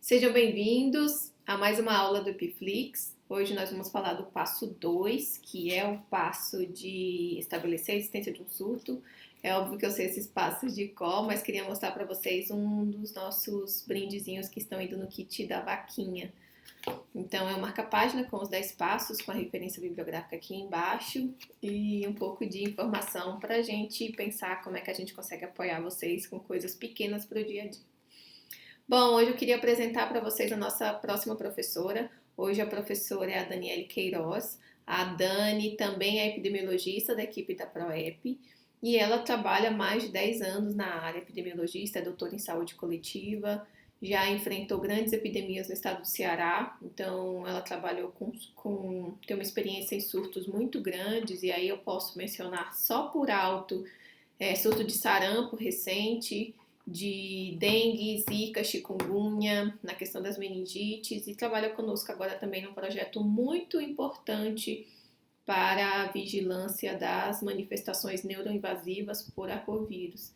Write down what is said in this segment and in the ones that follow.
Sejam bem-vindos a mais uma aula do Epiflix. Hoje nós vamos falar do passo 2, que é o passo de estabelecer a existência de um surto. É óbvio que eu sei esses passos de cor, mas queria mostrar para vocês um dos nossos brindezinhos que estão indo no kit da vaquinha. Então é um marca-página com os 10 passos, com a referência bibliográfica aqui embaixo e um pouco de informação para a gente pensar como é que a gente consegue apoiar vocês com coisas pequenas para o dia a dia. Bom, hoje eu queria apresentar para vocês a nossa próxima professora. Hoje a professora é a Daniele Queiroz. A Dani também é epidemiologista da equipe da PROEP e ela trabalha há mais de 10 anos na área epidemiologista, é doutora em saúde coletiva, já enfrentou grandes epidemias no estado do Ceará, então ela trabalhou tem uma experiência em surtos muito grandes, e aí eu posso mencionar só por alto surto de sarampo recente, de dengue, zika, chikungunya, na questão das meningites, e trabalha conosco agora também num projeto muito importante para a vigilância das manifestações neuroinvasivas por arcovírus.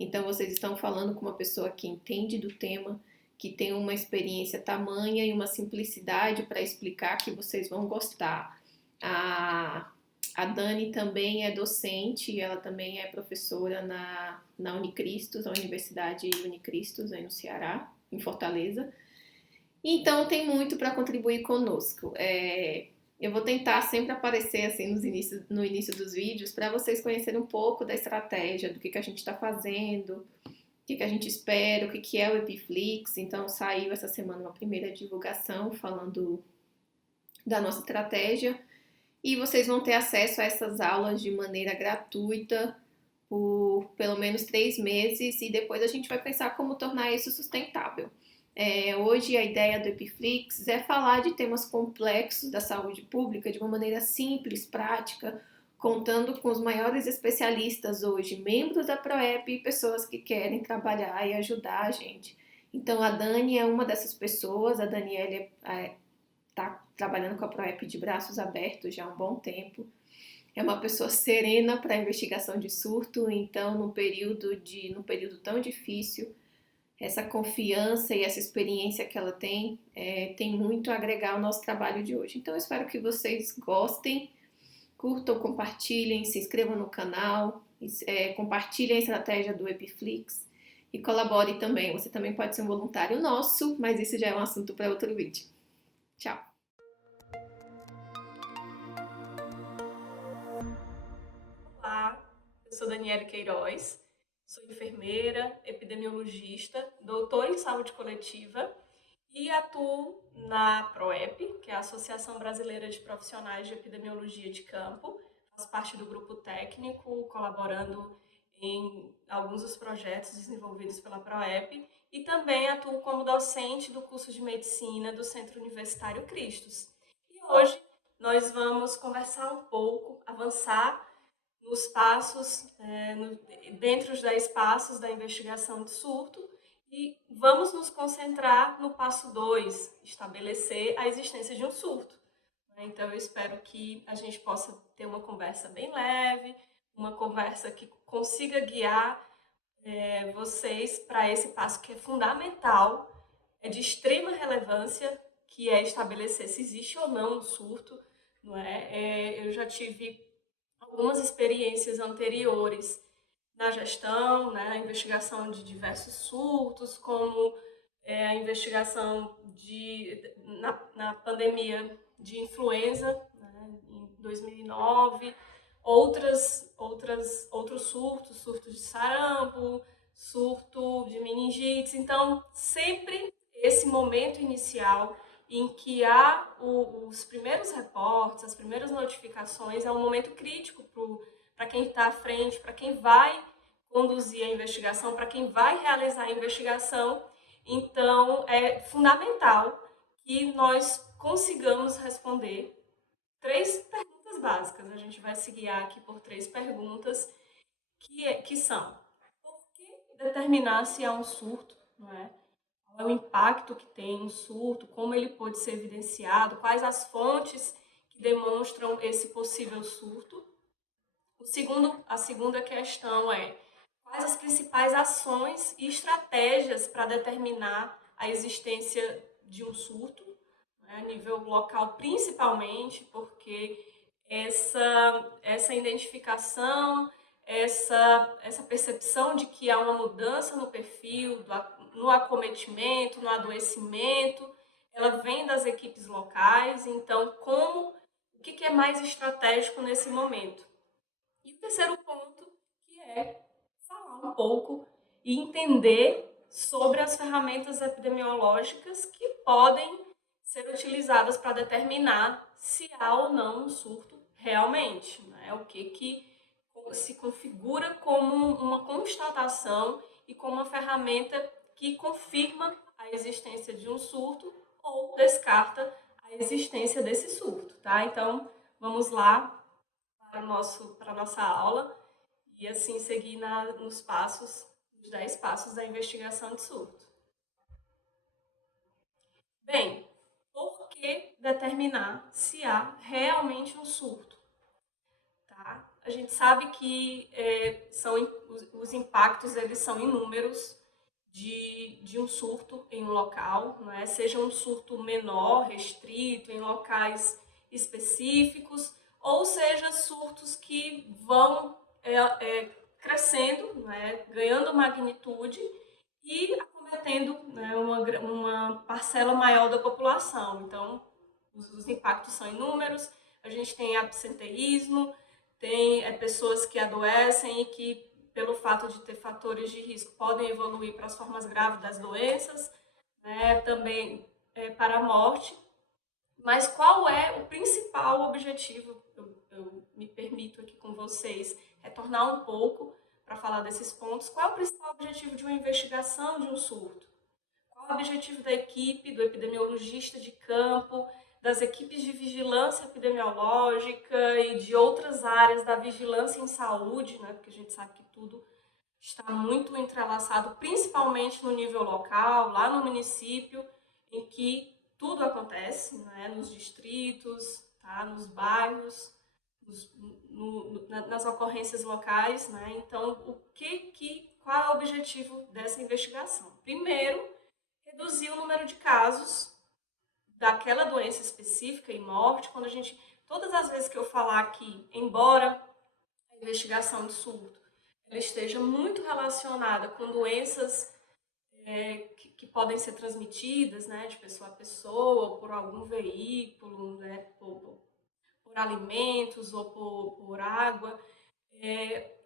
Então, vocês estão falando com uma pessoa que entende do tema, que tem uma experiência tamanha e uma simplicidade para explicar que vocês vão gostar. A Dani também é docente, ela também é professora na Unicristos, a Universidade Unicristos, aí no Ceará, em Fortaleza. Então tem muito para contribuir conosco. Eu vou tentar sempre aparecer assim no início dos vídeos para vocês conhecerem um pouco da estratégia, do que a gente está fazendo, o que a gente espera, o que é o Epiflix. Então saiu essa semana uma primeira divulgação falando da nossa estratégia. E vocês vão ter acesso a essas aulas de maneira gratuita por pelo menos 3 meses e depois a gente vai pensar como tornar isso sustentável. Hoje a ideia do Epiflix é falar de temas complexos da saúde pública de uma maneira simples, prática, contando com os maiores especialistas hoje, membros da PROEP e pessoas que querem trabalhar e ajudar a gente. Então a Dani é uma dessas pessoas, a Daniela está trabalhando com a PROEP de braços abertos já há um bom tempo. É uma pessoa serena para a investigação de surto, então num período tão difícil, essa confiança e essa experiência que ela tem muito a agregar ao nosso trabalho de hoje. Então eu espero que vocês gostem, curtam, compartilhem, se inscrevam no canal, compartilhem a estratégia do Epiflix e colabore também. Você também pode ser um voluntário nosso, mas isso já é um assunto para outro vídeo. Tchau! Olá, eu sou Daniele Queiroz, sou enfermeira, epidemiologista, doutora em saúde coletiva e atuo na PROEP, que é a Associação Brasileira de Profissionais de Epidemiologia de Campo. Faço parte do grupo técnico, colaborando em alguns dos projetos desenvolvidos pela PROEP e também atuo como docente do curso de medicina do Centro Universitário Cristos. E hoje nós vamos conversar um pouco, avançar nos passos, dentro dos 10 passos da investigação de surto, e vamos nos concentrar no passo 2, estabelecer a existência de um surto. Então, eu espero que a gente possa ter uma conversa bem leve, uma conversa que consiga guiar vocês para esse passo que é fundamental, é de extrema relevância, que é estabelecer se existe ou não um surto. Não é? Eu já tive algumas experiências anteriores na gestão, né, na investigação de diversos surtos, como a investigação na pandemia de influenza, né, em 2009, outros surtos de sarampo, surto de meningite. Então, sempre esse momento inicial em que há os primeiros reportes, as primeiras notificações, é um momento crítico para quem está à frente, para quem vai conduzir a investigação, para quem vai realizar a investigação. Então, é fundamental que nós consigamos responder 3 perguntas básicas. A gente vai se guiar aqui por 3 perguntas que são: por que determinar se há um surto, não é? Qual é o impacto que tem um surto, como ele pode ser evidenciado, quais as fontes que demonstram esse possível surto. A segunda questão é: quais as principais ações e estratégias para determinar a existência de um surto, né, a nível local principalmente, porque essa identificação, essa percepção de que há uma mudança no perfil, no acometimento, no adoecimento, ela vem das equipes locais. Então, o que é mais estratégico nesse momento? E o terceiro ponto, que é falar um pouco e entender sobre as ferramentas epidemiológicas que podem ser utilizadas para determinar se há ou não um surto realmente, né? O que se configura como uma constatação e como uma ferramenta que confirma a existência de um surto ou descarta a existência desse surto, tá? Então, vamos lá para a nossa aula e assim seguir nos passos, os 10 passos da investigação de surto. Bem, por que determinar se há realmente um surto? Tá? A gente sabe que os impactos eles são inúmeros de um surto em um local, não é? Seja um surto menor, restrito, em locais específicos, ou seja, surtos que vão crescendo, não é? Ganhando magnitude e acometendo, né, uma parcela maior da população. Então, os impactos são inúmeros, a gente tem absenteísmo, tem pessoas que adoecem e que, pelo fato de ter fatores de risco, podem evoluir para as formas graves das doenças, né, também para a morte. Mas qual é o principal objetivo? Eu me permito aqui com vocês retornar um pouco para falar desses pontos. Qual é o principal objetivo de uma investigação de um surto? Qual é o objetivo da equipe, do epidemiologista de campo, das equipes de vigilância epidemiológica e de outras áreas da vigilância em saúde, né? Porque a gente sabe que tudo está muito entrelaçado, principalmente no nível local, lá no município, em que tudo acontece, né? Nos distritos, tá? Nos bairros, nas ocorrências locais, né? Então, qual é o objetivo dessa investigação? Primeiro, reduzir o número de casos daquela doença específica e morte. Todas as vezes que eu falar aqui, embora a investigação de surto ela esteja muito relacionada com doenças que podem ser transmitidas, né, de pessoa a pessoa, ou por algum veículo, né, por alimentos ou por água,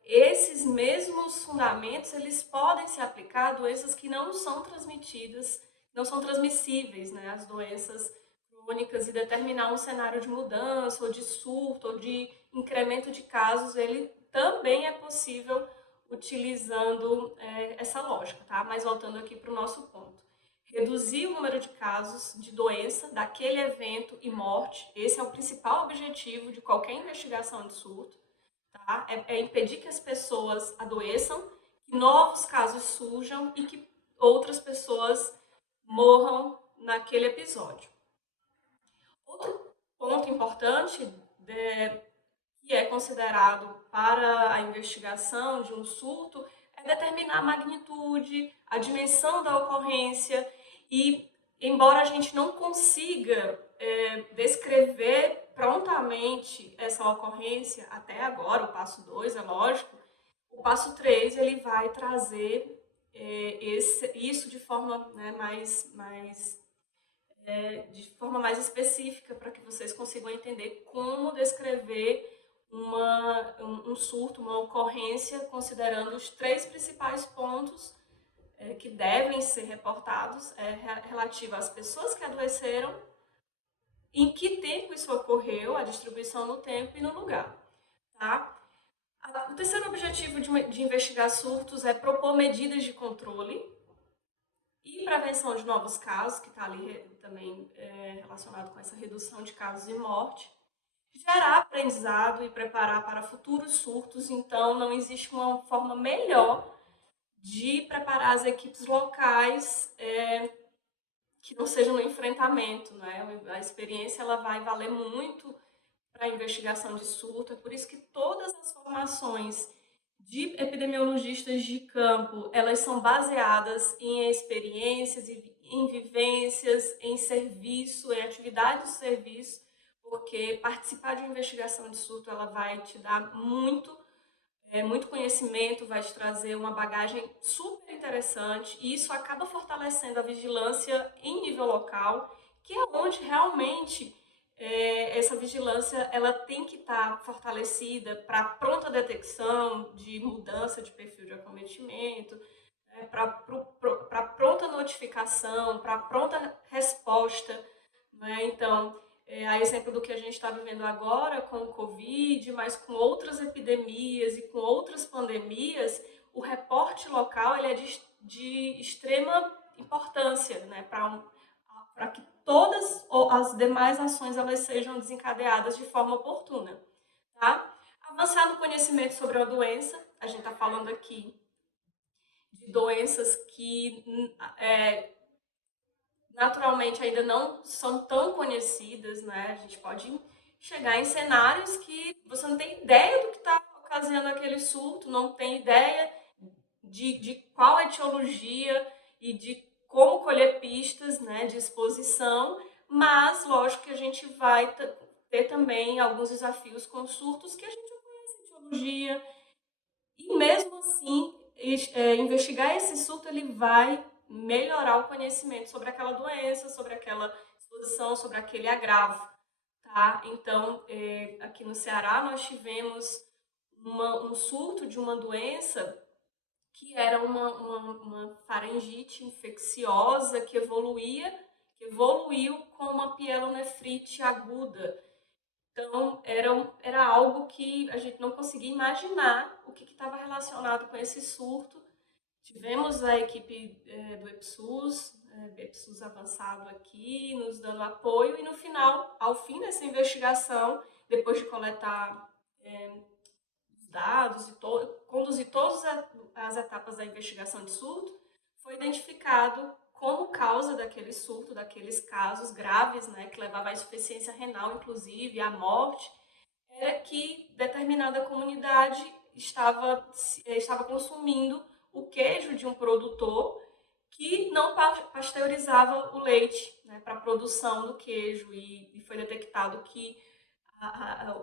esses mesmos fundamentos eles podem se aplicar a doenças que não são transmitidas, não são transmissíveis, né, as doenças crônicas, e determinar um cenário de mudança ou de surto ou de incremento de casos, ele também é possível utilizando essa lógica, tá? Mas voltando aqui para o nosso ponto. Reduzir o número de casos de doença daquele evento e morte, esse é o principal objetivo de qualquer investigação de surto, tá? É impedir que as pessoas adoeçam, que novos casos surjam e que outras pessoas morram naquele episódio. Outro ponto importante que é considerado para a investigação de um surto é determinar a magnitude, a dimensão da ocorrência e, embora a gente não consiga descrever prontamente essa ocorrência até agora, o passo 2 é lógico, o passo 3 ele vai trazer isso de forma, né, de forma mais específica para que vocês consigam entender como descrever um surto, uma ocorrência, considerando os 3 principais pontos que devem ser reportados, relativo às pessoas que adoeceram, em que tempo isso ocorreu, a distribuição no tempo e no lugar. Tá? O terceiro objetivo de investigar surtos é propor medidas de controle e prevenção de novos casos, que está ali também relacionado com essa redução de casos e morte. Gerar aprendizado e preparar para futuros surtos. Então, não existe uma forma melhor de preparar as equipes locais que não seja no enfrentamento, né? A experiência ela vai valer muito para a investigação de surto. É por isso que todas as formações de epidemiologistas de campo, elas são baseadas em experiências e em vivências, em serviço, em atividade de serviço, porque participar de uma investigação de surto, ela vai te dar muito conhecimento, vai te trazer uma bagagem super interessante, e isso acaba fortalecendo a vigilância em nível local, que é onde realmente essa vigilância ela tem que estar fortalecida para pronta detecção de mudança de perfil de acometimento, né, para pronta notificação, para pronta resposta, né? Então, a exemplo do que a gente está vivendo agora com o Covid, mas com outras epidemias e com outras pandemias, o reporte local ele é de extrema importância, né, para que todas as demais ações elas sejam desencadeadas de forma oportuna, tá? Avançar no conhecimento sobre a doença, a gente está falando aqui de doenças que naturalmente ainda não são tão conhecidas, né? A gente pode chegar em cenários que você não tem ideia do que está ocasionando aquele surto, não tem ideia de qual a etiologia e de como colher pistas, né, de exposição, mas lógico que a gente vai ter também alguns desafios com surtos que a gente não conhece a etiologia, e mesmo assim, investigar esse surto ele vai melhorar o conhecimento sobre aquela doença, sobre aquela exposição, sobre aquele agravo, tá? Então, aqui no Ceará nós tivemos um surto de uma doença que era uma faringite infecciosa que evoluiu com uma pielonefrite aguda. Então, era algo que a gente não conseguia imaginar o que estava relacionado com esse surto. Tivemos a equipe do EPSUS, EPSUS avançado aqui, nos dando apoio, e no final, ao fim dessa investigação, depois de coletar os dados e conduzir todas as etapas da investigação de surto, foi identificado como causa daquele surto, daqueles casos graves, né, que levavam à insuficiência renal, inclusive, à morte, era que determinada comunidade estava consumindo o queijo de um produtor que não pasteurizava o leite, né, para a produção do queijo, e foi detectado que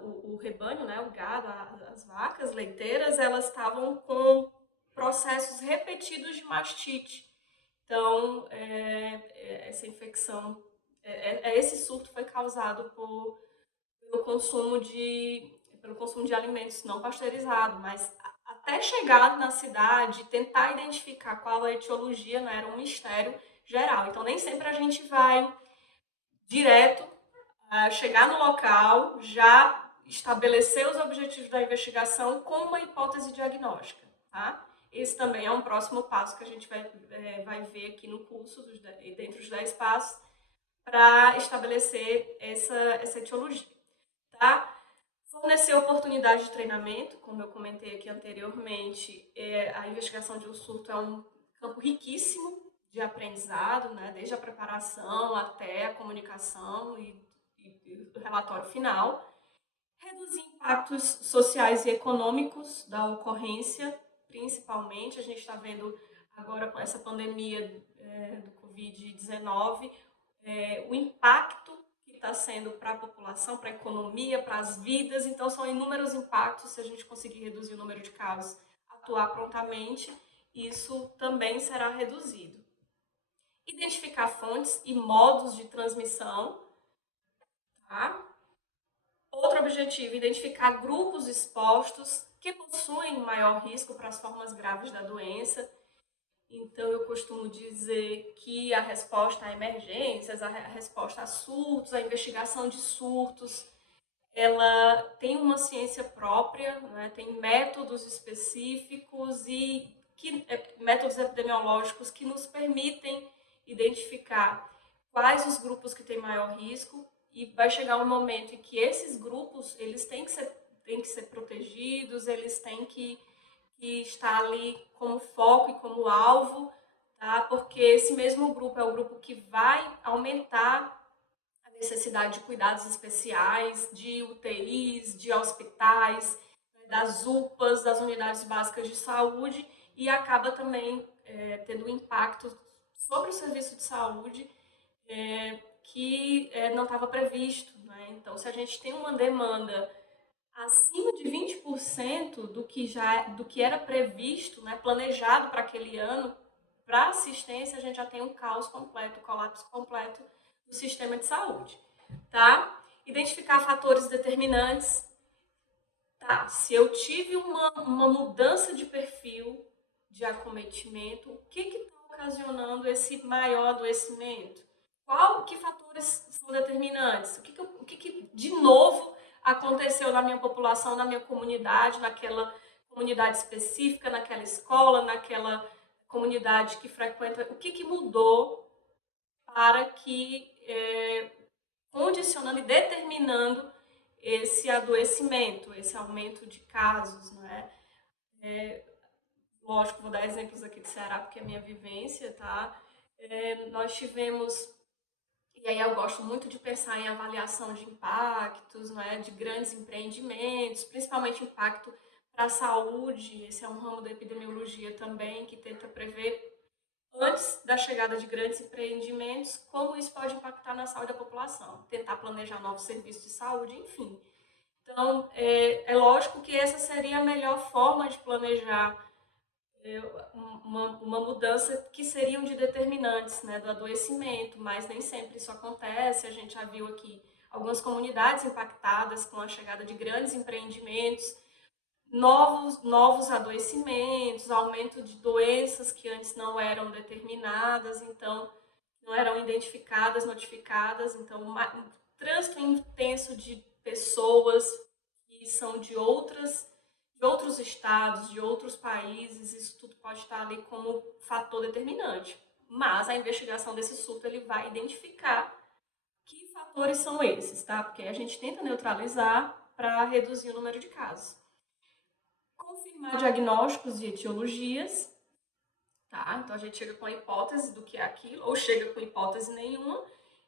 o rebanho, né, o gado, as vacas leiteiras, elas estavam com processos repetidos de mastite. Então, essa infecção, esse surto foi causado pelo consumo de alimentos não pasteurizados, mas até chegar na cidade, tentar identificar qual a etiologia, né, era um mistério geral. Então, nem sempre a gente vai direto chegar no local, já estabelecer os objetivos da investigação com uma hipótese diagnóstica, tá? Esse também é um próximo passo que a gente vai ver aqui no curso, dentro dos 10 passos, para estabelecer essa etiologia, tá? Fornecer oportunidade de treinamento, como eu comentei aqui anteriormente, a investigação de um surto é um campo riquíssimo de aprendizado, né? Desde a preparação até a comunicação e o relatório final. Reduzir impactos sociais e econômicos da ocorrência, principalmente, a gente está vendo agora com essa pandemia do Covid-19, o impacto que está sendo para a população, para a economia, para as vidas. Então, são inúmeros impactos. Se a gente conseguir reduzir o número de casos, atuar prontamente, isso também será reduzido. Identificar fontes e modos de transmissão, tá? Outro objetivo, identificar grupos expostos que possuem maior risco para as formas graves da doença. Então, eu costumo dizer que a resposta a emergências, a resposta a surtos, a investigação de surtos, ela tem uma ciência própria, né? Tem métodos específicos e métodos epidemiológicos que nos permitem identificar quais os grupos que têm maior risco, e vai chegar um momento em que esses grupos eles têm que ser protegidos, eles têm que estar ali como foco e como alvo, tá? Porque esse mesmo grupo é o grupo que vai aumentar a necessidade de cuidados especiais, de UTIs, de hospitais, das UPAs, das unidades básicas de saúde, e acaba também tendo um impacto sobre o serviço de saúde que não estava previsto, né? Então, se a gente tem uma demanda acima de 20% do que era previsto, né, planejado para aquele ano, para assistência, a gente já tem um caos completo, colapso completo do sistema de saúde, tá? Identificar fatores determinantes. Tá, se eu tive uma mudança de perfil de acometimento, o que está ocasionando esse maior adoecimento? Que fatores são determinantes? O que de novo aconteceu na minha população, na minha comunidade, naquela comunidade específica, naquela escola, naquela comunidade que frequenta? O que mudou para que, condicionando e determinando esse adoecimento, esse aumento de casos, não é? Lógico, vou dar exemplos aqui de Ceará, porque é a minha vivência, tá? Nós tivemos, e aí eu gosto muito de pensar em avaliação de impactos, não é? De grandes empreendimentos, principalmente impacto para a saúde. Esse é um ramo da epidemiologia também, que tenta prever, antes da chegada de grandes empreendimentos, como isso pode impactar na saúde da população, tentar planejar novos serviços de saúde, enfim. Então, lógico que essa seria a melhor forma de planejar uma mudança que seriam de determinantes, né, do adoecimento, mas nem sempre isso acontece. A gente já viu aqui algumas comunidades impactadas com a chegada de grandes empreendimentos, novos adoecimentos, aumento de doenças que antes não eram determinadas, então não eram identificadas, notificadas, então um trânsito intenso de pessoas que são de outros estados, de outros países, isso tudo pode estar ali como fator determinante. Mas a investigação desse surto ele vai identificar que fatores são esses, tá? Porque a gente tenta neutralizar para reduzir o número de casos. Confirmar diagnósticos e etiologias, tá? Então a gente chega com a hipótese do que é aquilo, ou chega com hipótese nenhuma,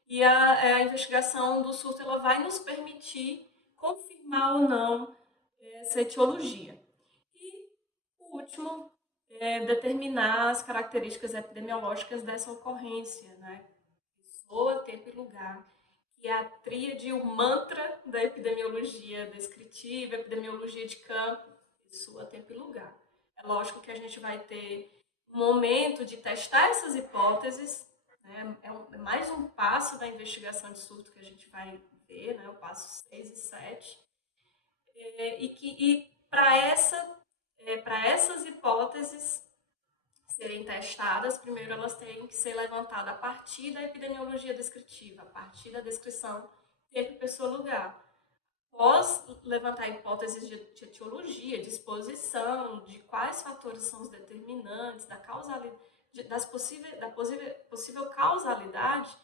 e a investigação do surto ela vai nos permitir confirmar ou não essa etiologia. E o último é determinar as características epidemiológicas dessa ocorrência, né? Pessoa, tempo e lugar, que é a tríade, o mantra da epidemiologia descritiva, epidemiologia de campo, pessoa, tempo e lugar. É lógico que a gente vai ter um momento de testar essas hipóteses, né? É mais um passo da investigação de surto que a gente vai ver, né? O passo 6 e 7. E para essas hipóteses serem testadas, primeiro elas têm que ser levantadas a partir da epidemiologia descritiva, a partir da descrição tempo, pessoa, lugar. Após levantar hipóteses de etiologia, de exposição, de quais fatores são os determinantes, da possível causalidade,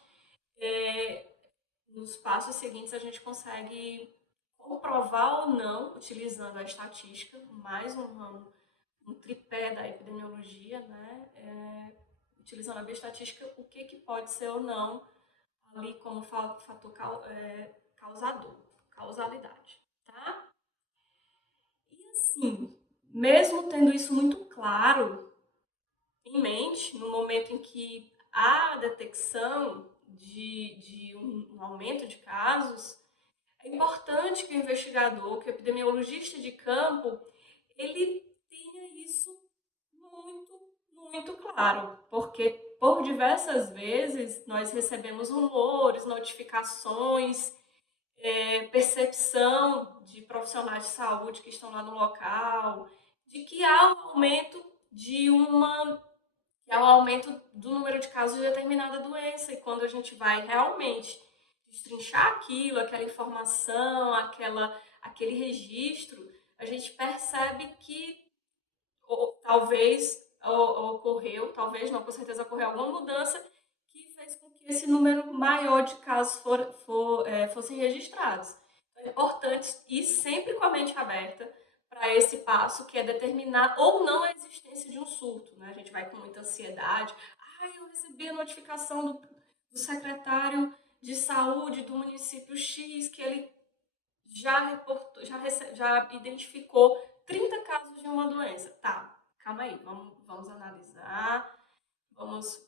nos passos seguintes a gente consegue comprovar ou não, utilizando a estatística, mais um tripé da epidemiologia, né? Utilizando a bioestatística, o que pode ser ou não ali como fator causador, causalidade, tá? E assim, mesmo tendo isso muito claro em mente, no momento em que há a detecção de um aumento de casos, é importante que o investigador, que o epidemiologista de campo, ele tenha isso muito, muito claro, porque por diversas vezes nós recebemos rumores, notificações, percepção de profissionais de saúde que estão lá no local, de que há um aumento que há um aumento do número de casos de determinada doença, e quando a gente vai realmente destrinchar aquilo, aquela informação, aquele registro, a gente percebe que talvez ocorreu, talvez não, com certeza ocorreu alguma mudança que fez com que esse número maior de casos fossem registrados. Então, é importante ir sempre com a mente aberta para esse passo, que é determinar ou não a existência de um surto, né? A gente vai com muita ansiedade. Eu recebi a notificação do secretário de saúde do município X que ele já identificou 30 casos de uma doença. Tá, calma aí, vamos analisar, vamos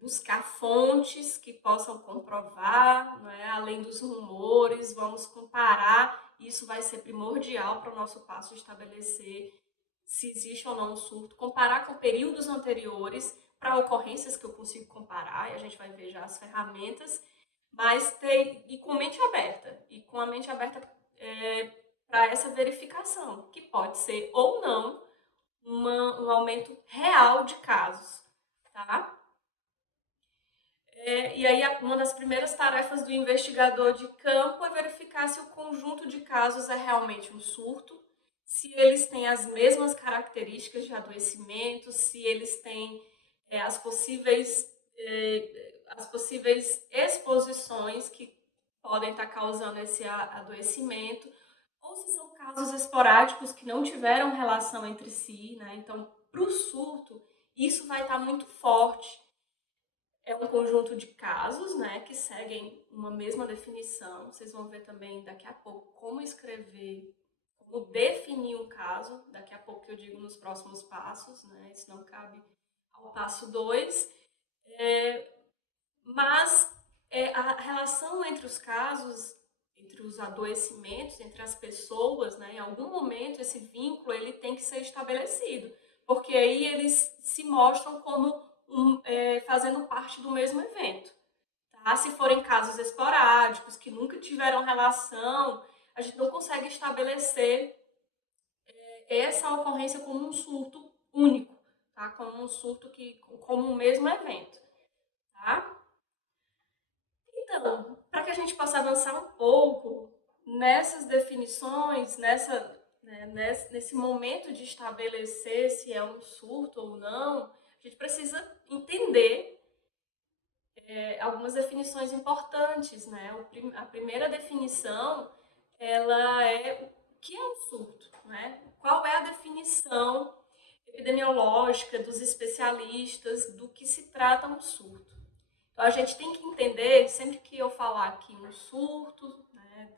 buscar fontes que possam comprovar, né, além dos rumores, vamos comparar, isso vai ser primordial para o nosso passo estabelecer se existe ou não um surto, comparar com períodos anteriores para ocorrências que eu consigo comparar, e a gente vai ver já as ferramentas, mas e com mente aberta, e com a mente aberta para essa verificação, que pode ser ou não um aumento real de casos, tá? E aí, uma das primeiras tarefas do investigador de campo é verificar se o conjunto de casos é realmente um surto, se eles têm as mesmas características de adoecimento, se eles têm as possíveis exposições que podem estar causando esse adoecimento, ou se são casos esporádicos que não tiveram relação entre si, né? Então, para o surto, isso vai estar muito forte. É um conjunto de casos, né, que seguem uma mesma definição. Vocês vão ver também daqui a pouco como escrever, como definir um caso, daqui a pouco que eu digo nos próximos passos, né, isso não cabe ao passo 2. Mas a relação entre os casos, entre os adoecimentos, entre as pessoas, né, em algum momento esse vínculo ele tem que ser estabelecido, porque aí eles se mostram como fazendo parte do mesmo evento. Tá? Se forem casos esporádicos, que nunca tiveram relação, a gente não consegue estabelecer essa ocorrência como um surto único, tá? Como um surto como um mesmo evento. Tá? Então, para que a gente possa avançar um pouco nessas definições, nesse momento de estabelecer se é um surto ou não, a gente precisa entender algumas definições importantes, né? A primeira definição, ela é o que é um surto, né? Qual é a definição epidemiológica dos especialistas do que se trata um surto? Então, a gente tem que entender, sempre que eu falar aqui um surto, né,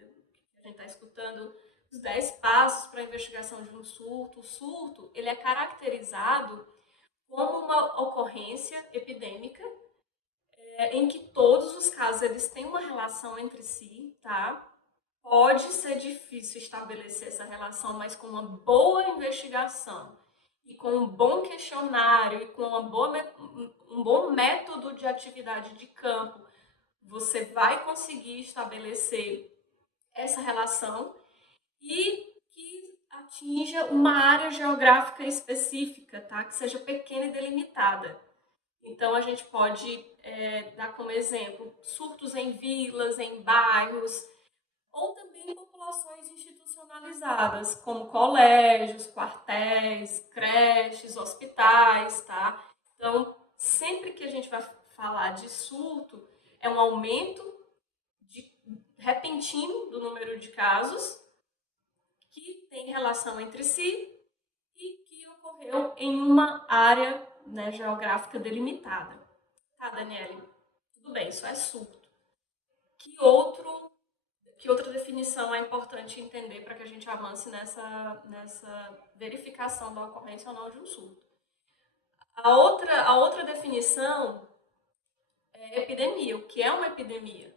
a gente está escutando os 10 passos para a investigação de um surto, o surto ele é caracterizado como uma ocorrência epidêmica em que todos os casos eles têm uma relação entre si, tá? Pode ser difícil estabelecer essa relação, mas com uma boa investigação e com um bom questionário e com um bom método de atividade de campo, você vai conseguir estabelecer essa relação e que atinja uma área geográfica específica, tá? Que seja pequena e delimitada. Então, a gente pode dar como exemplo surtos em vilas, em bairros, ou também em populações institucionalizadas, como colégios, quartéis, creches, hospitais, tá? Então, sempre que a gente vai falar de surto, é um aumento repentino do número de casos que tem relação entre si e que ocorreu em uma área, né, geográfica delimitada. Tá, Daniele? Tudo bem, isso é surto. Que outra definição é importante entender para que a gente avance nessa verificação da ocorrência ou não de um surto? A outra definição é epidemia. O que é uma epidemia?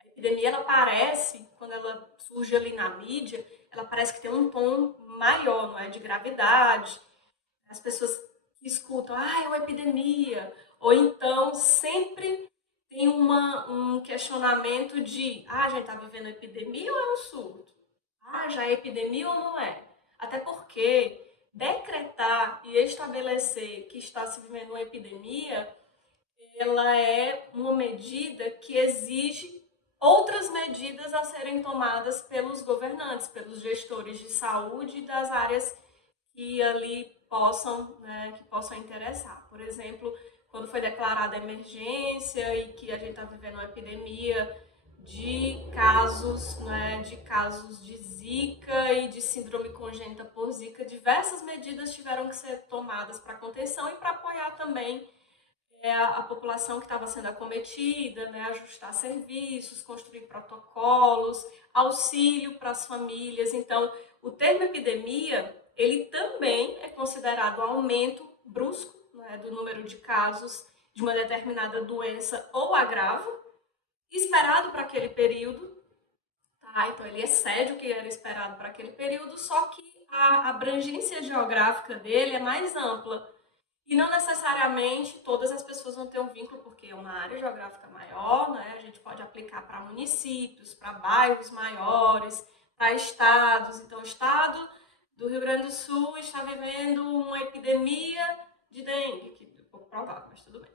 A epidemia, ela parece, quando ela surge ali na mídia, ela parece que tem um tom maior, não é? De gravidade. As pessoas que escutam, é uma epidemia. Ou então, sempre tem um questionamento de, a gente está vivendo epidemia ou é um surto? Já é epidemia ou não é? Até porque decretar e estabelecer que está se vivendo uma epidemia, ela é uma medida que exige outras medidas a serem tomadas pelos governantes, pelos gestores de saúde das áreas que ali que possam interessar. Por exemplo, quando foi declarada a emergência e que a gente está vivendo uma epidemia de casos, de Zika e de síndrome congênita por Zika, diversas medidas tiveram que ser tomadas para contenção e para apoiar também a população que estava sendo acometida, né, ajustar serviços, construir protocolos, auxílio para as famílias. Então, o termo epidemia, ele também é considerado aumento brusco, né, do número de casos de uma determinada doença ou agravo, esperado para aquele período, tá? Então ele excede o que era esperado para aquele período, só que a abrangência geográfica dele é mais ampla. E não necessariamente todas as pessoas vão ter um vínculo, porque é uma área geográfica maior, né? A gente pode aplicar para municípios, para bairros maiores, para estados. Então, o estado do Rio Grande do Sul está vivendo uma epidemia de dengue, que é pouco provável, mas tudo bem.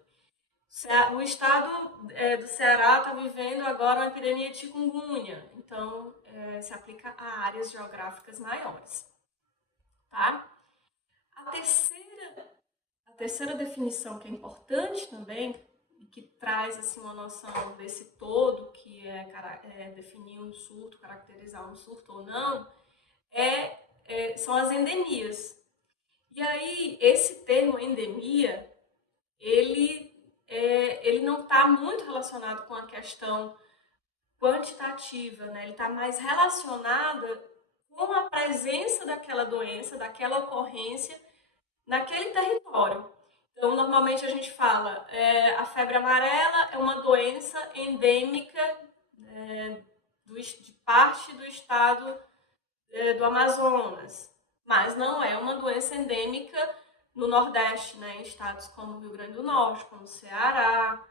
O estado do Ceará está vivendo agora uma epidemia de chikungunya. Então, se aplica a áreas geográficas maiores, tá? A terceira definição que é importante também, e que traz assim, uma noção desse todo, que é definir um surto, caracterizar um surto ou não, são as endemias. E aí, esse termo endemia, ele não está muito relacionado com a questão quantitativa, né? Ele está mais relacionado com a presença daquela doença, daquela ocorrência naquele território. Então, normalmente a gente fala, a febre amarela é uma doença endêmica de parte do estado do Amazonas, mas não é uma doença endêmica no Nordeste, né, em estados como o Rio Grande do Norte, como o Ceará,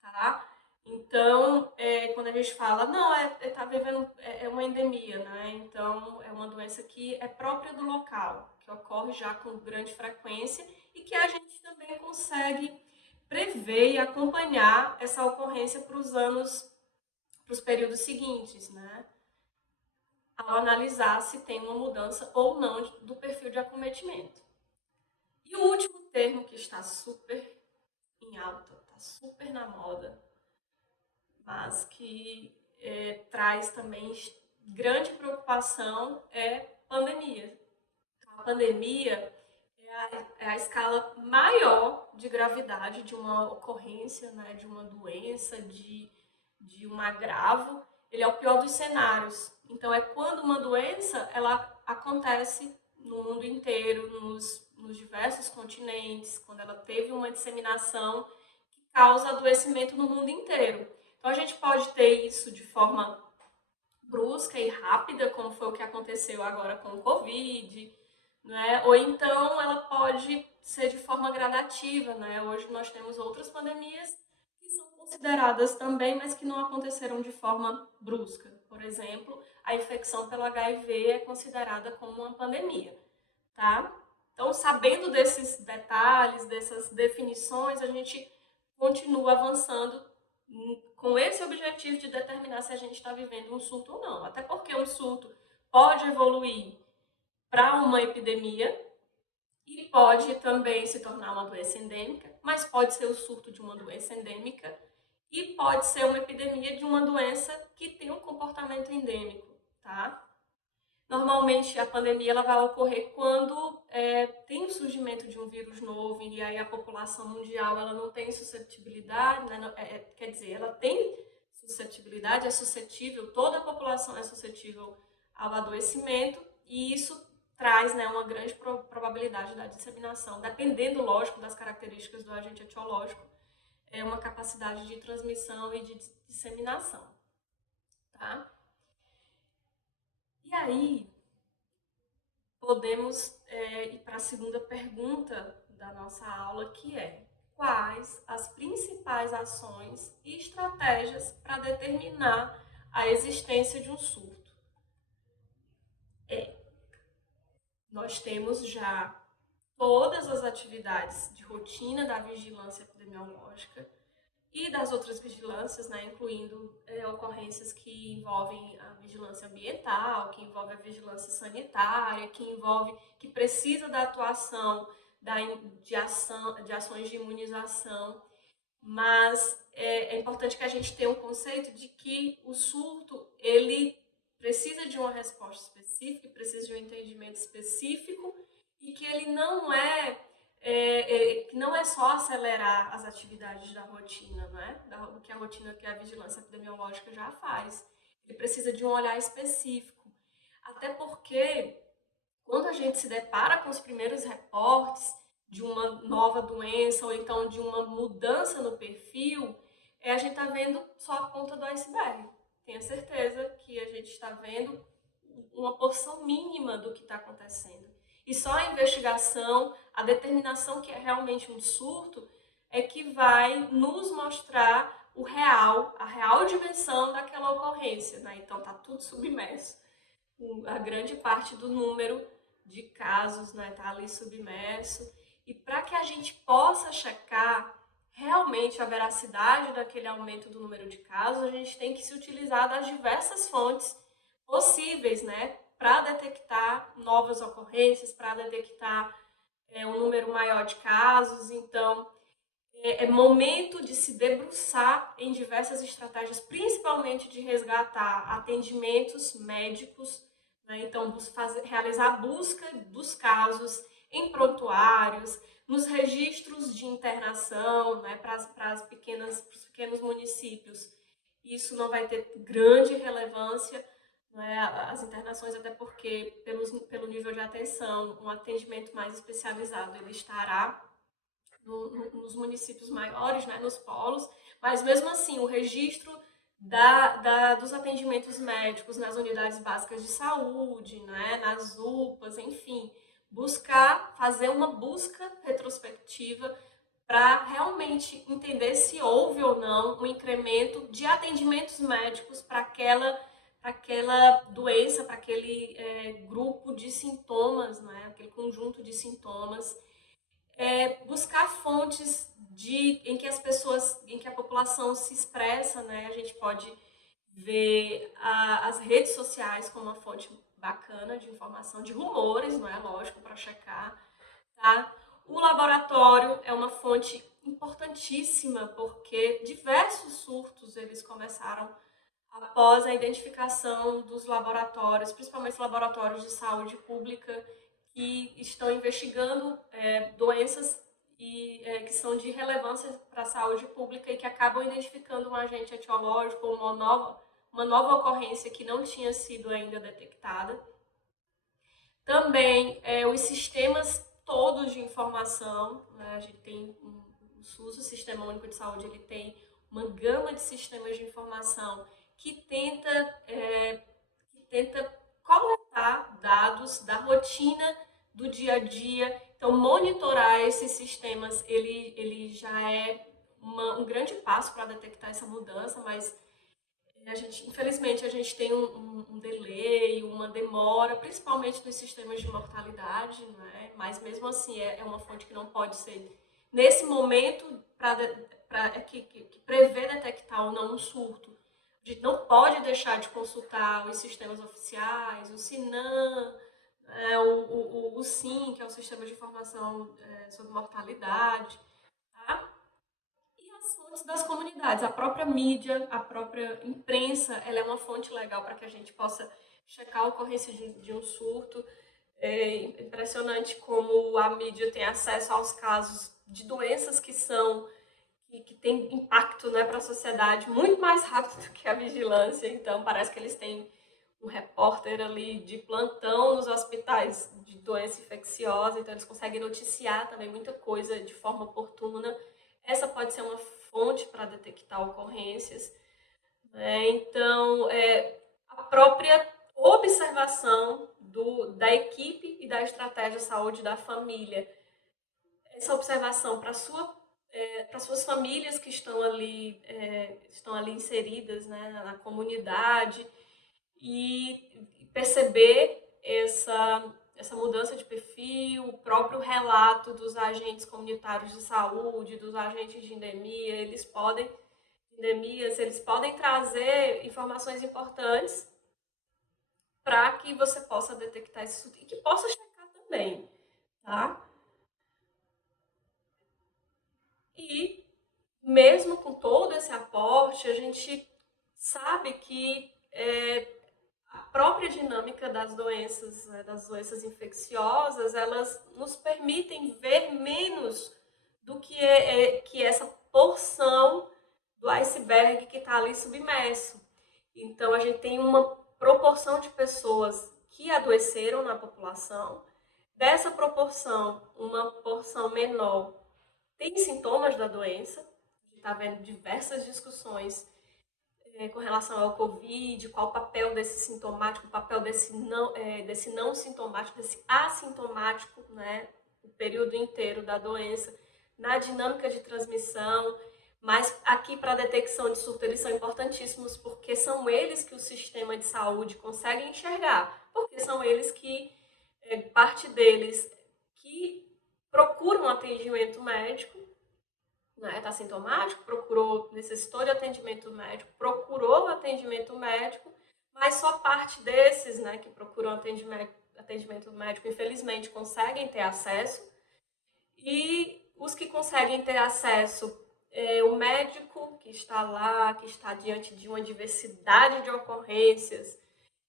tá? Então, quando a gente fala, não, tá vivendo, é uma endemia, né? Então, é uma doença que é própria do local, que ocorre já com grande frequência e que a gente também consegue prever e acompanhar essa ocorrência para os períodos seguintes, né? Ao analisar se tem uma mudança ou não do perfil de acometimento. E o último termo que está super em alta, está super na moda, mas que traz também grande preocupação é pandemia. A pandemia é a escala maior de gravidade de uma ocorrência, né, de uma doença, de um agravo. Ele é o pior dos cenários. Então, é quando uma doença ela acontece no mundo inteiro, nos diversos continentes, quando ela teve uma disseminação que causa adoecimento no mundo inteiro. Então, a gente pode ter isso de forma brusca e rápida, como foi o que aconteceu agora com o Covid, né? Ou então ela pode ser de forma gradativa, né? Hoje nós temos outras pandemias que são consideradas também, mas que não aconteceram de forma brusca. Por exemplo, a infecção pelo HIV é considerada como uma pandemia, tá? Então, sabendo desses detalhes, dessas definições, a gente continua avançando com esse objetivo de determinar se a gente está vivendo um surto ou não. Até porque um surto pode evoluir para uma epidemia e pode também se tornar uma doença endêmica, mas pode ser o surto de uma doença endêmica e pode ser uma epidemia de uma doença que tem um comportamento endêmico, tá? Normalmente a pandemia ela vai ocorrer quando tem o surgimento de um vírus novo e aí a população mundial ela não tem suscetibilidade, né? Quer dizer, ela tem suscetibilidade, é suscetível, toda a população é suscetível ao adoecimento e isso traz, né, uma grande probabilidade da disseminação, dependendo, lógico, das características do agente etiológico, uma capacidade de transmissão e de disseminação, tá? E aí, podemos ir para a segunda pergunta da nossa aula, que é: quais as principais ações e estratégias para determinar a existência de um surto? Nós temos já todas as atividades de rotina da vigilância epidemiológica e das outras vigilâncias, né, incluindo ocorrências que envolvem a vigilância ambiental, que envolve a vigilância sanitária, que precisa da atuação de ações de imunização, mas é importante que a gente tenha um conceito de que o surto, ele precisa de uma resposta específica, precisa de um entendimento específico e que ele não é só acelerar as atividades da rotina, né? O que a rotina, que a vigilância epidemiológica já faz. Ele precisa de um olhar específico. Até porque, quando a gente se depara com os primeiros reportes de uma nova doença ou então de uma mudança no perfil, a gente está vendo só a ponta do iceberg. Tenha certeza que a gente está vendo uma porção mínima do que está acontecendo. E só a investigação, a determinação que é realmente um surto, é que vai nos mostrar a real dimensão daquela ocorrência, né? Então está tudo submerso. A grande parte do número de casos, né, está ali submerso. E para que a gente possa checar realmente a veracidade daquele aumento do número de casos, a gente tem que se utilizar das diversas fontes possíveis, né, para detectar novas ocorrências, para detectar um número maior de casos. Então, é momento de se debruçar em diversas estratégias, principalmente de resgatar atendimentos médicos, né? Então, realizar a busca dos casos em prontuários, nos registros de internação, né, para os pequenos municípios. Isso não vai ter grande relevância, né, as internações, até porque, pelo nível de atenção, um atendimento mais especializado ele estará nos municípios maiores, né, nos polos, mas mesmo assim o registro dos atendimentos médicos nas unidades básicas de saúde, né, nas UPAs, enfim, fazer uma busca retrospectiva para realmente entender se houve ou não um incremento de atendimentos médicos para aquela doença, para aquele grupo de sintomas, né, aquele conjunto de sintomas. Buscar fontes em que a população se expressa, né? A gente pode ver as redes sociais como uma fonte bacana de informação, de rumores, não é? Lógico, para checar, tá? O laboratório é uma fonte importantíssima, porque diversos surtos eles começaram após a identificação dos laboratórios, principalmente laboratórios de saúde pública, que estão investigando doenças que são de relevância para a saúde pública e que acabam identificando um agente etiológico ou uma nova ocorrência que não tinha sido ainda detectada. Também os sistemas todos de informação, né? A gente tem o SUS, o Sistema Único de Saúde, ele tem uma gama de sistemas de informação que tenta coletar dados da rotina do dia a dia. Então, monitorar esses sistemas, ele já é um grande passo para detectar essa mudança, mas infelizmente, a gente tem um delay, uma demora, principalmente nos sistemas de mortalidade, né? Mas mesmo assim é uma fonte que não pode ser, nesse momento, que prevê detectar ou não um surto. A gente não pode deixar de consultar os sistemas oficiais, o SINAM, o SIM, que é o Sistema de Informação sobre Mortalidade, tá? As fontes das comunidades, a própria mídia, a própria imprensa, ela é uma fonte legal para que a gente possa checar a ocorrência de um surto. É impressionante como a mídia tem acesso aos casos de doenças que têm impacto, né, para a sociedade muito mais rápido do que a vigilância. Então, parece que eles têm um repórter ali de plantão nos hospitais de doença infecciosa, então eles conseguem noticiar também muita coisa de forma oportuna. Essa pode ser uma fonte para detectar ocorrências. Então, a própria observação da equipe e da estratégia de saúde da família. Essa observação para suas famílias que estão ali inseridas, né, na comunidade, e perceber essa mudança de perfil, o próprio relato dos agentes comunitários de saúde, dos agentes de endemia, eles podem trazer informações importantes para que você possa detectar isso e que possa checar também, tá? E mesmo com todo esse aporte, a gente sabe que a própria dinâmica das doenças infecciosas, elas nos permitem ver menos do que essa porção do iceberg que está ali submerso. Então, a gente tem uma proporção de pessoas que adoeceram na população, Dessa proporção, uma porção menor tem sintomas da doença. Está vendo diversas discussões com relação ao Covid, qual o papel desse sintomático, o papel desse não sintomático, desse assintomático, né, o período inteiro da doença, na dinâmica de transmissão. Mas aqui para a detecção de surto eles são importantíssimos porque são eles que o sistema de saúde consegue enxergar, porque são eles que, parte deles, que procuram atendimento médico, né, está sintomático, necessitou de atendimento médico, procurou atendimento médico, mas só parte desses, né, que procuram atendimento médico, infelizmente, conseguem ter acesso, e os que conseguem ter acesso, o médico que está lá, que está diante de uma diversidade de ocorrências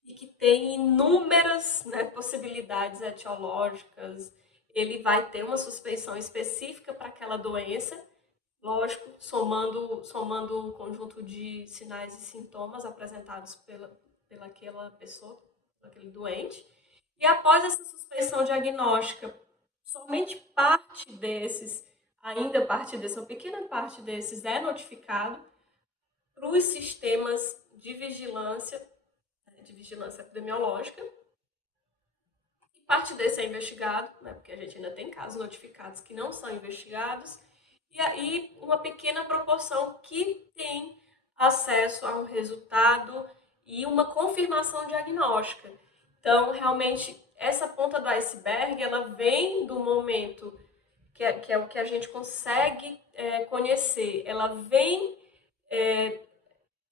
e que tem inúmeras, né, possibilidades etiológicas, ele vai ter uma suspeição específica para aquela doença, lógico, somando o conjunto de sinais e sintomas apresentados pelaquela pessoa, aquele doente. E após essa suspeição diagnóstica, somente uma pequena parte desses é notificado para os sistemas de vigilância epidemiológica. E parte desse é investigado, né, porque a gente ainda tem casos notificados que não são investigados. E aí, uma pequena proporção que tem acesso a um resultado e uma confirmação diagnóstica. Então, realmente, essa ponta do iceberg, ela vem do momento que é o que a gente consegue conhecer. Ela vem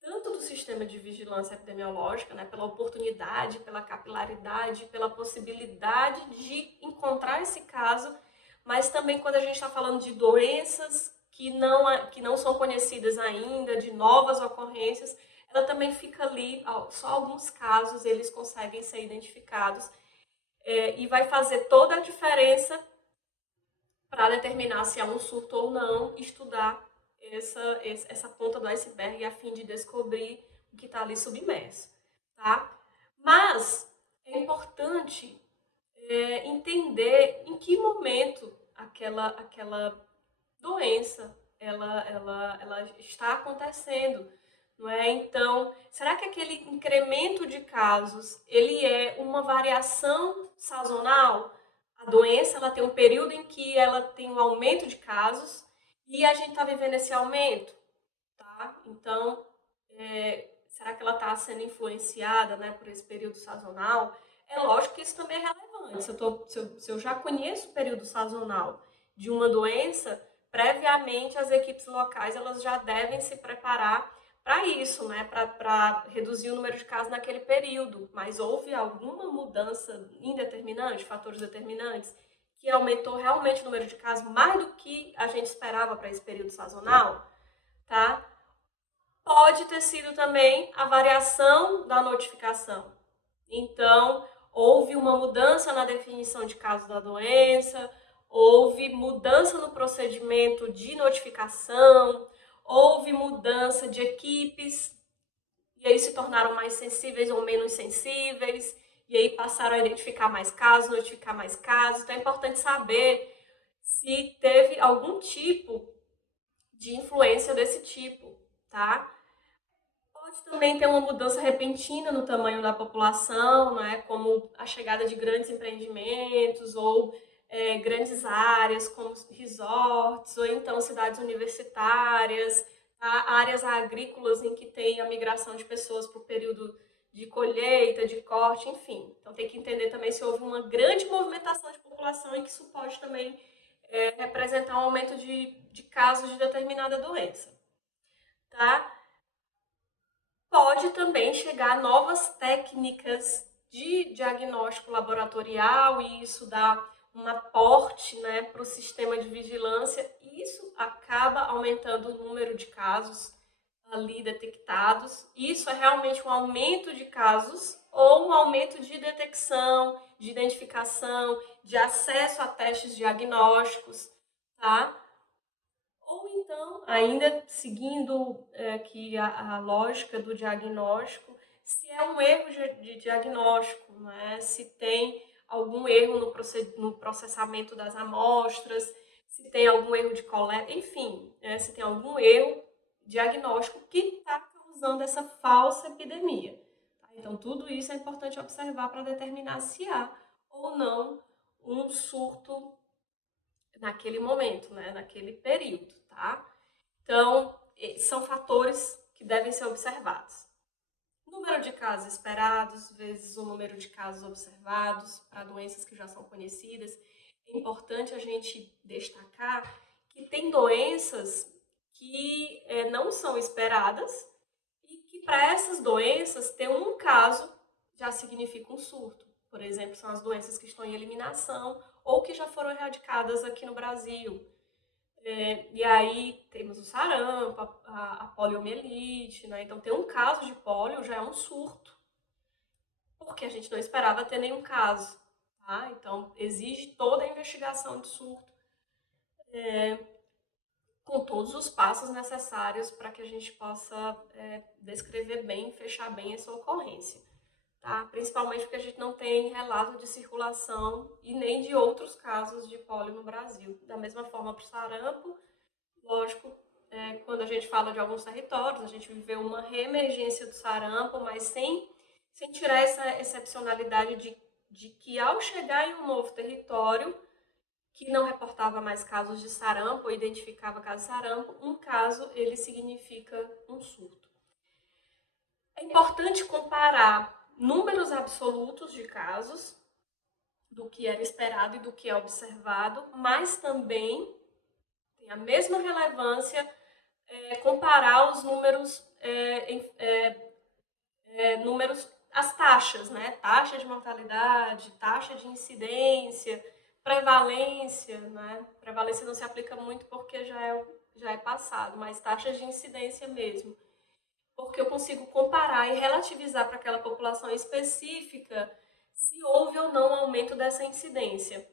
tanto do sistema de vigilância epidemiológica, né, pela oportunidade, pela capilaridade, pela possibilidade de encontrar esse caso, mas também quando a gente está falando de doenças que não são conhecidas ainda, de novas ocorrências, ela também fica ali, só alguns casos eles conseguem ser identificados, e vai fazer toda a diferença para determinar se há um surto ou não, estudar essa ponta do iceberg a fim de descobrir o que está ali submerso, tá? Mas é importante entender em que momento aquela doença ela está acontecendo, não é? Então, será que aquele incremento de casos ele é uma variação sazonal? A doença ela tem um período em que ela tem um aumento de casos e a gente está vivendo esse aumento, tá? Então, será que ela está sendo influenciada, né, por esse período sazonal? É lógico que isso também é relevante. Se eu já conheço o período sazonal de uma doença, previamente as equipes locais elas já devem se preparar para isso, né, para reduzir o número de casos naquele período. Mas houve alguma mudança indeterminante, fatores determinantes, que aumentou realmente o número de casos mais do que a gente esperava para esse período sazonal, tá? Pode ter sido também a variação da notificação. Então, houve uma mudança na definição de caso da doença, houve mudança no procedimento de notificação, houve mudança de equipes, e aí se tornaram mais sensíveis ou menos sensíveis, e aí passaram a identificar mais casos, notificar mais casos. Então é importante saber se teve algum tipo de influência desse tipo, tá? Pode também ter uma mudança repentina no tamanho da população, né? Como a chegada de grandes empreendimentos ou grandes áreas como resorts ou então cidades universitárias, tá? Áreas agrícolas em que tem a migração de pessoas para o período de colheita, de corte, enfim. Então tem que entender também se houve uma grande movimentação de população e que isso pode também representar um aumento de casos de determinada doença, tá? Pode também chegar novas técnicas de diagnóstico laboratorial e isso dá um aporte, né, para o sistema de vigilância e isso acaba aumentando o número de casos ali detectados. Isso é realmente um aumento de casos ou um aumento de detecção, de identificação, de acesso a testes diagnósticos, tá? Ou então, ainda seguindo aqui a lógica do diagnóstico, se é um erro de diagnóstico, né? Se tem algum erro no processamento das amostras, se tem algum erro de coleta, enfim, se tem algum erro diagnóstico que está causando essa falsa epidemia. Então, tudo isso é importante observar para determinar se há ou não um surto naquele momento, né, naquele período, tá? Então, são fatores que devem ser observados. Número de casos esperados vezes o número de casos observados para doenças que já são conhecidas. É importante a gente destacar que tem doenças que não são esperadas e que para essas doenças ter um caso já significa um surto. Por exemplo, são as doenças que estão em eliminação ou que já foram erradicadas aqui no Brasil. E aí temos o sarampo, a poliomielite, né? Então ter um caso de polio já é um surto, porque a gente não esperava ter nenhum caso, tá? Então exige toda a investigação de surto, com todos os passos necessários para que a gente possa descrever bem, fechar bem essa ocorrência. Tá? Principalmente porque a gente não tem relato de circulação e nem de outros casos de pólio no Brasil. Da mesma forma para o sarampo, lógico, quando a gente fala de alguns territórios, a gente viveu uma reemergência do sarampo, mas sem tirar essa excepcionalidade de que ao chegar em um novo território, que não reportava mais casos de sarampo ou identificava casos de sarampo, um caso ele significa um surto. É importante comparar números absolutos de casos, do que era esperado e do que é observado, mas também tem a mesma relevância comparar os números, as taxas, né? Taxa de mortalidade, taxa de incidência, prevalência, né? Prevalência não se aplica muito porque já é passado, mas taxas de incidência mesmo. Porque eu consigo comparar e relativizar para aquela população específica se houve ou não aumento dessa incidência.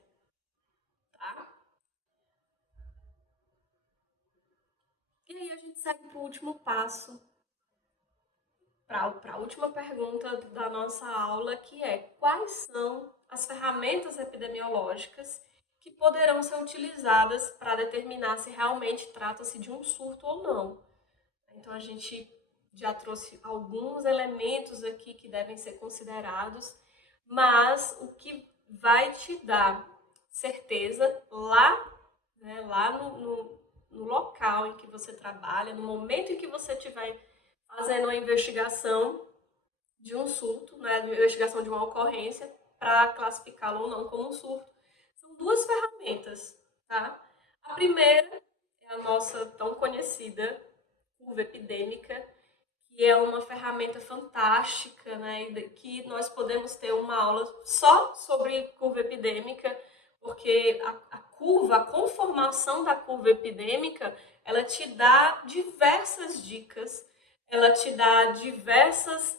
Tá? E aí a gente segue para o último passo, para a última pergunta da nossa aula, que é: quais são as ferramentas epidemiológicas que poderão ser utilizadas para determinar se realmente trata-se de um surto ou não? Então a gente já trouxe alguns elementos aqui que devem ser considerados, mas o que vai te dar certeza lá, né, lá no local em que você trabalha, no momento em que você estiver fazendo uma investigação de um surto, né, uma investigação de uma ocorrência, para classificá-lo ou não como um surto, são duas ferramentas, tá? A primeira é a nossa tão conhecida curva epidêmica, que é uma ferramenta fantástica, né, que nós podemos ter uma aula só sobre curva epidêmica, porque a curva, a conformação da curva epidêmica, ela te dá diversas dicas, ela te dá diversas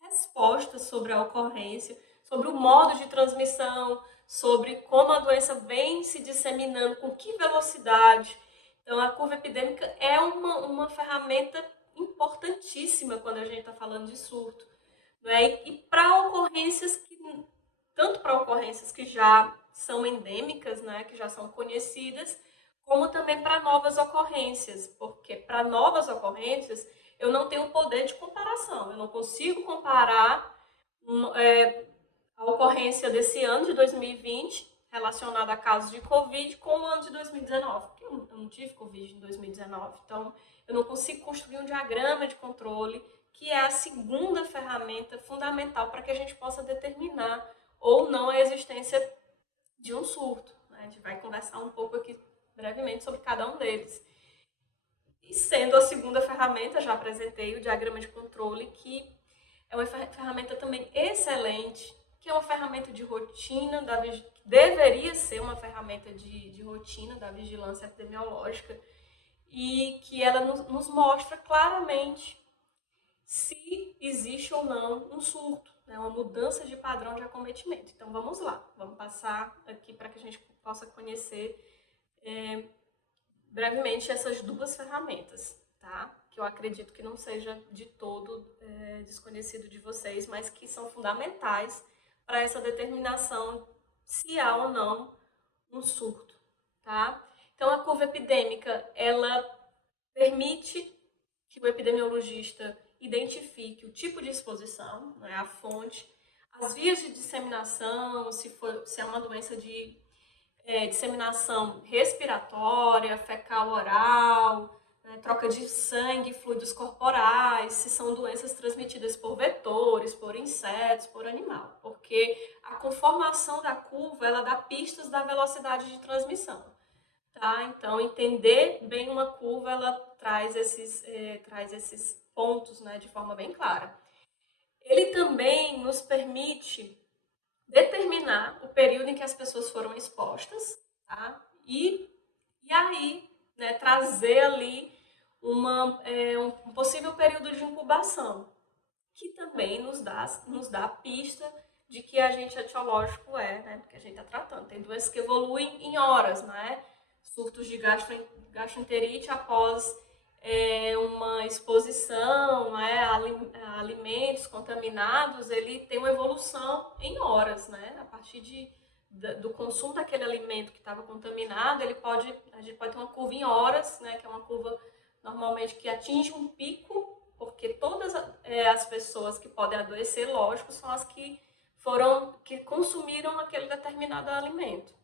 respostas sobre a ocorrência, sobre o modo de transmissão, sobre como a doença vem se disseminando, com que velocidade. Então, a curva epidêmica é uma ferramenta importantíssima quando a gente está falando de surto. Né? E para ocorrências tanto para ocorrências que já são endêmicas, né, que já são conhecidas, como também para novas ocorrências, porque para novas ocorrências eu não tenho poder de comparação, eu não consigo comparar a ocorrência desse ano de 2020 relacionada a casos de Covid com o ano de 2019, porque eu não tive Covid em 2019, então eu não consigo construir um diagrama de controle, que é a segunda ferramenta fundamental para que a gente possa determinar ou não a existência de um surto. Né? A gente vai conversar um pouco aqui brevemente sobre cada um deles. E sendo a segunda ferramenta, já apresentei o diagrama de controle, que é uma ferramenta também excelente, que é uma ferramenta de rotina, que deveria ser uma ferramenta de rotina da vigilância epidemiológica, e que ela nos mostra claramente se existe ou não um surto, né, uma mudança de padrão de acometimento. Então vamos lá, vamos passar aqui para que a gente possa conhecer brevemente essas duas ferramentas, tá? que eu acredito que não seja de todo desconhecido de vocês, mas que são fundamentais para essa determinação se há ou não um surto, tá? Então, a curva epidêmica, ela permite que o epidemiologista identifique o tipo de exposição, né, a fonte, as vias de disseminação, se é uma doença de disseminação respiratória, fecal-oral, né, troca de sangue, fluidos corporais, se são doenças transmitidas por vetores, por insetos, por animal, porque a conformação da curva, ela dá pistas da velocidade de transmissão, tá? Então, entender bem uma curva, ela traz esses pontos, né, de forma bem clara. Ele também nos permite determinar o período em que as pessoas foram expostas, tá? E aí, né, trazer ali um possível período de incubação, que também nos dá a pista de que agente etiológico né, que a gente está tratando. Tem doenças que evoluem em horas, né? Surtos de gastroenterite após uma exposição, né, a alimentos contaminados, ele tem uma evolução em horas, né? A partir do consumo daquele alimento que estava contaminado, a gente pode ter uma curva em horas, né, que é uma curva normalmente que atinge um pico, porque todas as pessoas que podem adoecer, lógico, são as que consumiram aquele determinado alimento,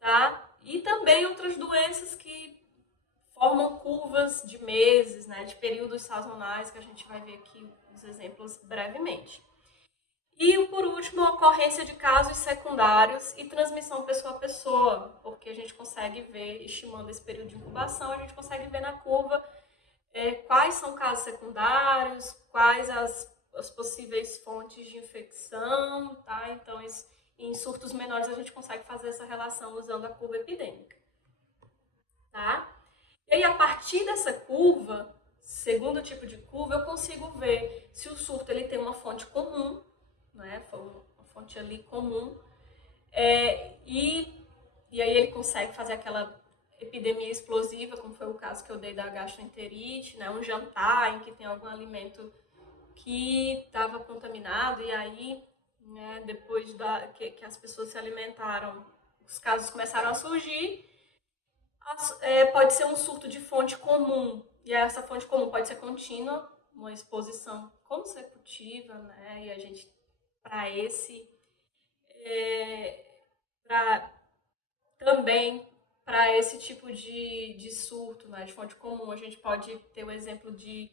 tá? E também outras doenças que formam curvas de meses, né, de períodos sazonais, que a gente vai ver aqui os exemplos brevemente. E, por último, a ocorrência de casos secundários e transmissão pessoa a pessoa, porque a gente consegue ver, estimando esse período de incubação, a gente consegue ver na curva quais são casos secundários, quais as possíveis fontes de infecção, tá? Então, em surtos menores, a gente consegue fazer essa relação usando a curva epidêmica, tá? E aí, a partir dessa curva, segundo tipo de curva, eu consigo ver se o surto ele tem uma fonte comum, né? Uma fonte ali comum, e aí ele consegue fazer aquela epidemia explosiva, como foi o caso que eu dei da gastroenterite, né? Um jantar em que tem algum alimento que estava contaminado, e aí, né, depois que as pessoas se alimentaram, os casos começaram a surgir. Pode ser um surto de fonte comum, e essa fonte comum pode ser contínua, uma exposição consecutiva, né? E a gente, também para esse tipo de surto, né, de fonte comum, a gente pode ter o exemplo de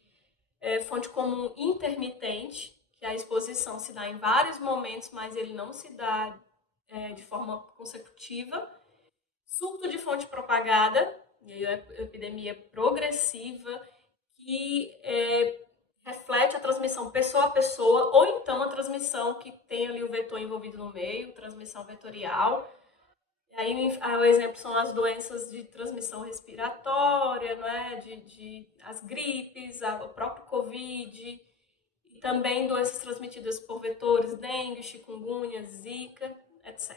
fonte comum intermitente, que a exposição se dá em vários momentos, mas ele não se dá de forma consecutiva. Surto de fonte propagada, e aí a epidemia progressiva, que reflete a transmissão pessoa a pessoa, ou então a transmissão que tem ali o vetor envolvido no meio, transmissão vetorial. Aí o exemplo são as doenças de transmissão respiratória, né, as gripes, o próprio Covid, e também doenças transmitidas por vetores, dengue, chikungunya, zika, etc.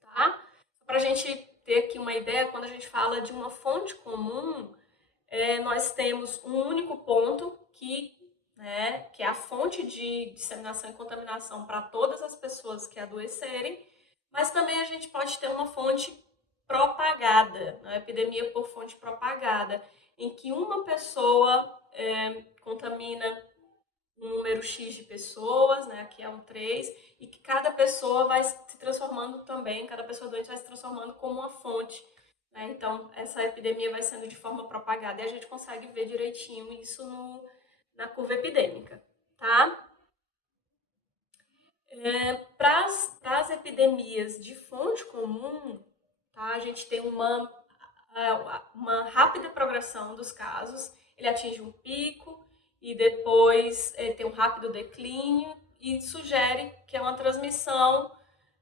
Tá? Para a gente ter aqui uma ideia, quando a gente fala de uma fonte comum, nós temos um único ponto que é a fonte de disseminação e contaminação para todas as pessoas que adoecerem, mas também a gente pode ter uma fonte propagada, uma epidemia por fonte propagada, em que uma pessoa contamina um número X de pessoas, né, aqui é um 3, e que cada pessoa vai se transformando também, cada pessoa doente vai se transformando como uma fonte, né? Então, essa epidemia vai sendo de forma propagada, e a gente consegue ver direitinho isso na curva epidêmica, tá? Para as epidemias de fonte comum, tá, a gente tem uma rápida progressão dos casos, ele atinge um pico e depois tem um rápido declínio e sugere que é uma transmissão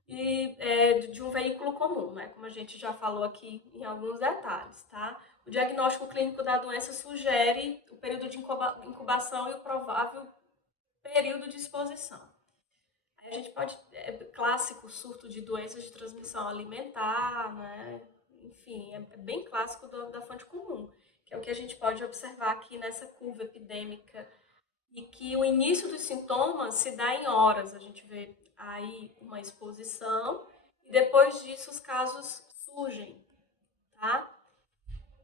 de um veículo comum, né? Como a gente já falou aqui em alguns detalhes, tá? O diagnóstico clínico da doença sugere o período de incubação e o provável período de exposição. Aí a gente pode, clássico, surto de doenças de transmissão alimentar, né? Enfim, é bem clássico da fonte comum. que é o que a gente pode observar aqui nessa curva epidêmica, e que o início dos sintomas se dá em horas. A gente vê aí uma exposição e depois disso os casos surgem, tá?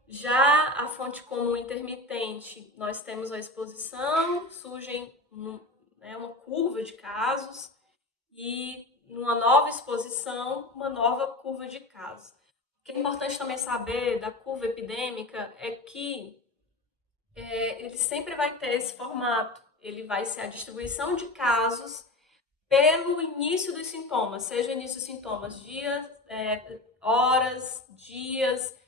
Já a fonte comum intermitente, nós temos a exposição, surgem uma curva de casos e numa nova exposição, uma nova curva de casos. O que é importante também saber da curva epidêmica é que ele sempre vai ter esse formato. Ele vai ser a distribuição de casos pelo início dos sintomas, seja o início dos sintomas dias, horas, dias,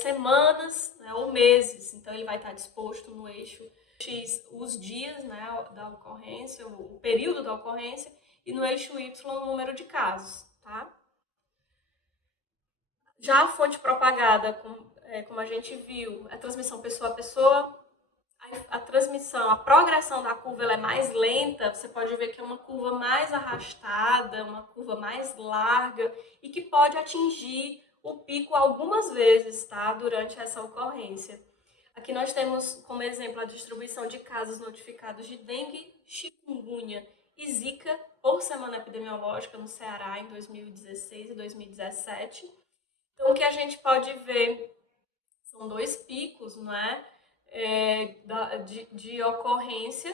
semanas, né, ou meses. Então ele vai estar disposto no eixo X os dias, né, da ocorrência, o período da ocorrência, e no eixo Y o número de casos, tá? Já a fonte propagada, como a gente viu, a transmissão pessoa a pessoa, a transmissão, a progressão da curva ela é mais lenta, você pode ver que é uma curva mais arrastada, uma curva mais larga e que pode atingir o pico algumas vezes, tá? Durante essa ocorrência. Aqui nós temos como exemplo a distribuição de casos notificados de dengue, chikungunya e zika por semana epidemiológica no Ceará em 2016 e 2017. Então o que a gente pode ver são dois picos, não é? De ocorrência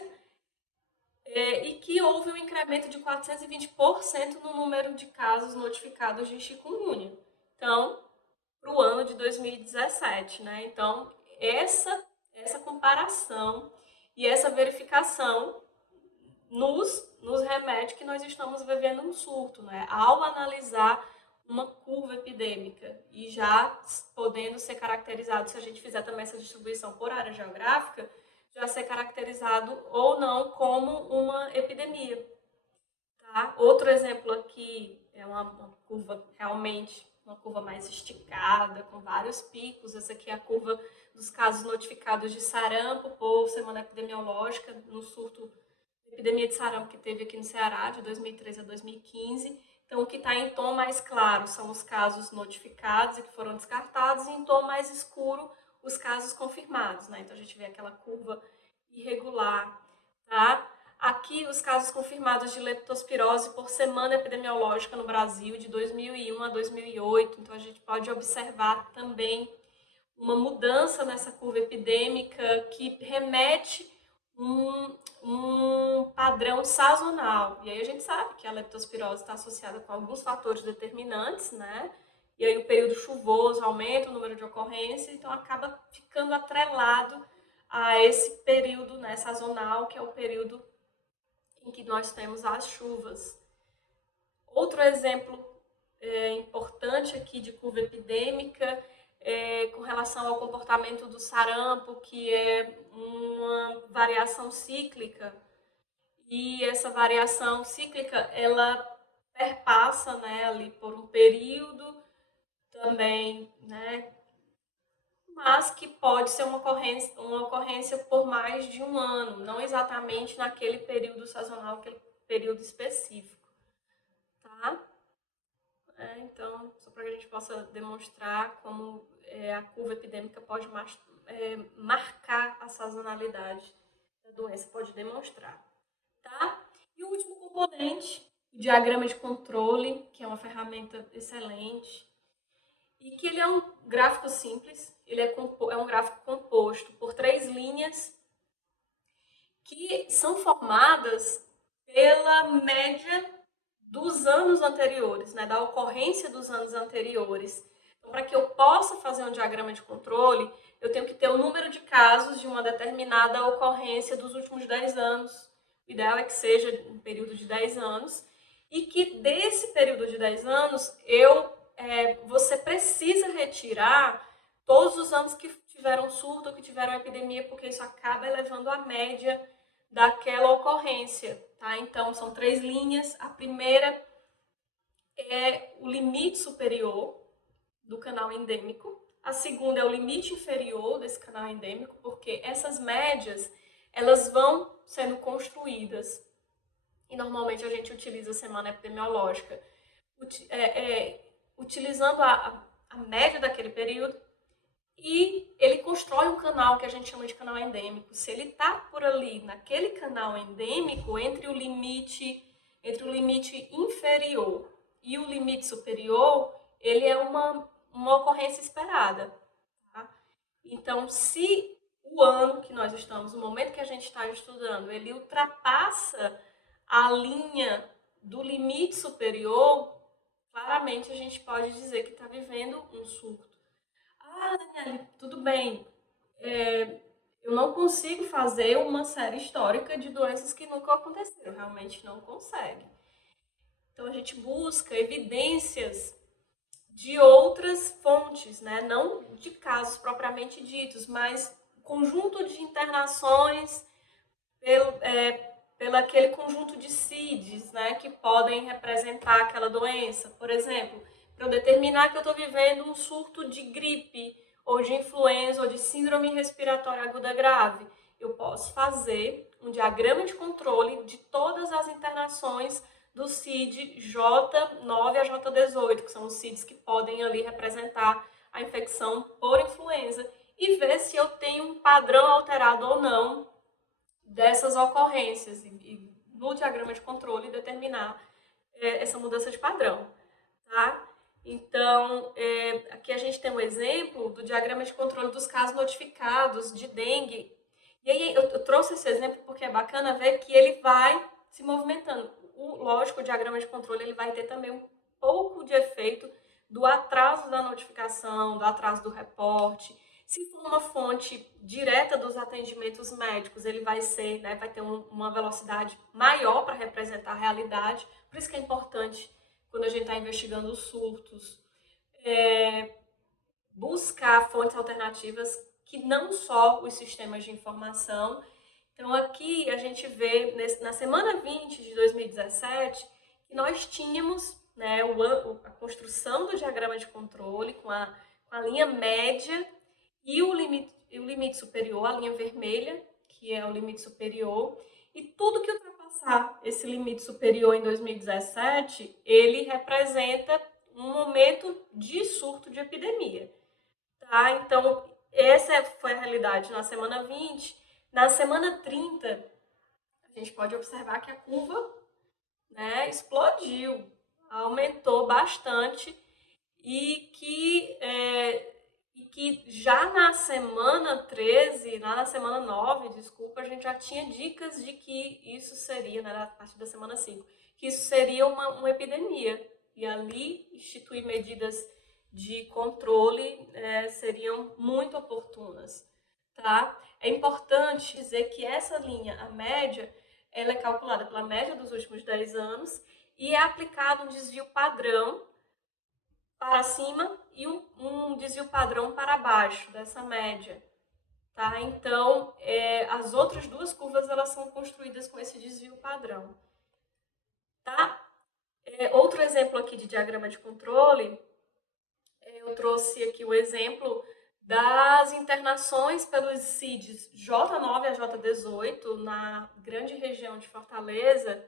e que houve um incremento de 420% no número de casos notificados de chikungunya. Então, para o ano de 2017, né? Então, essa comparação e essa verificação nos remete que nós estamos vivendo um surto, né? Ao analisar uma curva epidêmica e já podendo ser caracterizado, se a gente fizer também essa distribuição por área geográfica, já ser caracterizado ou não como uma epidemia. Tá? Outro exemplo aqui é uma curva realmente, uma curva mais esticada, com vários picos. Essa aqui é a curva dos casos notificados de sarampo por semana epidemiológica, no surto de epidemia de sarampo que teve aqui no Ceará, de 2013 a 2015. Então, o que está em tom mais claro são os casos notificados e que foram descartados, e em tom mais escuro, os casos confirmados, né? Então, a gente vê aquela curva irregular, tá? Aqui, os casos confirmados de leptospirose por semana epidemiológica no Brasil, de 2001 a 2008. Então, a gente pode observar também uma mudança nessa curva epidêmica que remete um padrão sazonal. E aí a gente sabe que a leptospirose está associada com alguns fatores determinantes, né? E aí o período chuvoso aumenta o número de ocorrências, então acaba ficando atrelado a esse período, né, sazonal, que é o período em que nós temos as chuvas. Outro exemplo importante aqui de curva epidêmica com relação ao comportamento do sarampo, que é uma variação cíclica, e essa variação cíclica ela perpassa, né, ali por um período também, né, mas que pode ser uma ocorrência por mais de um ano, não exatamente naquele período sazonal, aquele período específico, tá? Então, só para que a gente possa demonstrar como a curva epidêmica pode marcar a sazonalidade da doença, pode demonstrar, tá? E o último componente, o diagrama de controle, que é uma ferramenta excelente, e que ele é um gráfico simples, ele é um gráfico composto por 3 linhas que são formadas pela média dos anos anteriores, né, da ocorrência dos anos anteriores. Então, para que eu possa fazer um diagrama de controle, eu tenho que ter o número de casos de uma determinada ocorrência dos últimos 10 anos. O ideal é que seja um período de 10 anos e que desse período de 10 anos você precisa retirar todos os anos que tiveram surto ou que tiveram epidemia, porque isso acaba elevando a média daquela ocorrência, tá? Então, são 3 linhas. A primeira é o limite superior do canal endêmico. A segunda é o limite inferior desse canal endêmico, porque essas médias, elas vão sendo construídas. E, normalmente, a gente utiliza a semana e ele constrói um canal que a gente chama de canal endêmico. Se ele está por ali, naquele canal endêmico, entre o limite inferior e o limite superior, ele é uma ocorrência esperada. Tá? Então, se o ano que nós estamos, o momento que a gente está estudando, ele ultrapassa a linha do limite superior, claramente a gente pode dizer que está vivendo um surto. Ah, Daniele, tudo bem. Eu não consigo fazer uma série histórica de doenças que nunca aconteceram. Realmente não consegue. Então a gente busca evidências de outras fontes, né? Não de casos propriamente ditos, mas conjunto de internações pelo aquele conjunto de CIDs, né, que podem representar aquela doença. Por exemplo, para eu determinar que eu estou vivendo um surto de gripe, ou de influenza, ou de síndrome respiratória aguda grave, eu posso fazer um diagrama de controle de todas as internações do CID J9 a J18, que são os CIDs que podem ali representar a infecção por influenza, e ver se eu tenho um padrão alterado ou não dessas ocorrências e no diagrama de controle determinar essa mudança de padrão, tá? Então, aqui a gente tem um exemplo do diagrama de controle dos casos notificados de dengue. E aí eu trouxe esse exemplo porque é bacana ver que ele vai se movimentando. Lógico, o diagrama de controle ele vai ter também um pouco de efeito do atraso da notificação, do atraso do reporte. Se for uma fonte direta dos atendimentos médicos, ele vai ser, né, vai ter uma velocidade maior para representar a realidade. Por isso que é importante, quando a gente está investigando os surtos, buscar fontes alternativas que não só os sistemas de informação. Então, aqui a gente vê, na semana 20 de 2017, que nós tínhamos, né, a construção do diagrama de controle com a linha média e o limite superior, a linha vermelha, que é o limite superior, e tudo que ultrapassar esse limite superior em 2017, ele representa um momento de surto de epidemia. Tá? Então, essa foi a realidade na semana 20. Na semana 30, a gente pode observar que a curva, né, explodiu, aumentou bastante e que já na semana 13, lá na semana 9, desculpa, a gente já tinha dicas de que isso seria, né, a partir da semana 5, que isso seria uma epidemia. E ali instituir medidas de controle seriam muito oportunas. Tá? É importante dizer que essa linha, a média, ela é calculada pela média dos últimos 10 anos e é aplicado um desvio padrão para cima e um desvio padrão para baixo dessa média. Tá? Então, as outras duas curvas elas são construídas com esse desvio padrão. Tá? Outro exemplo aqui de diagrama de controle, eu trouxe aqui o exemplo das internações pelos CIDs J9 a J18 na grande região de Fortaleza,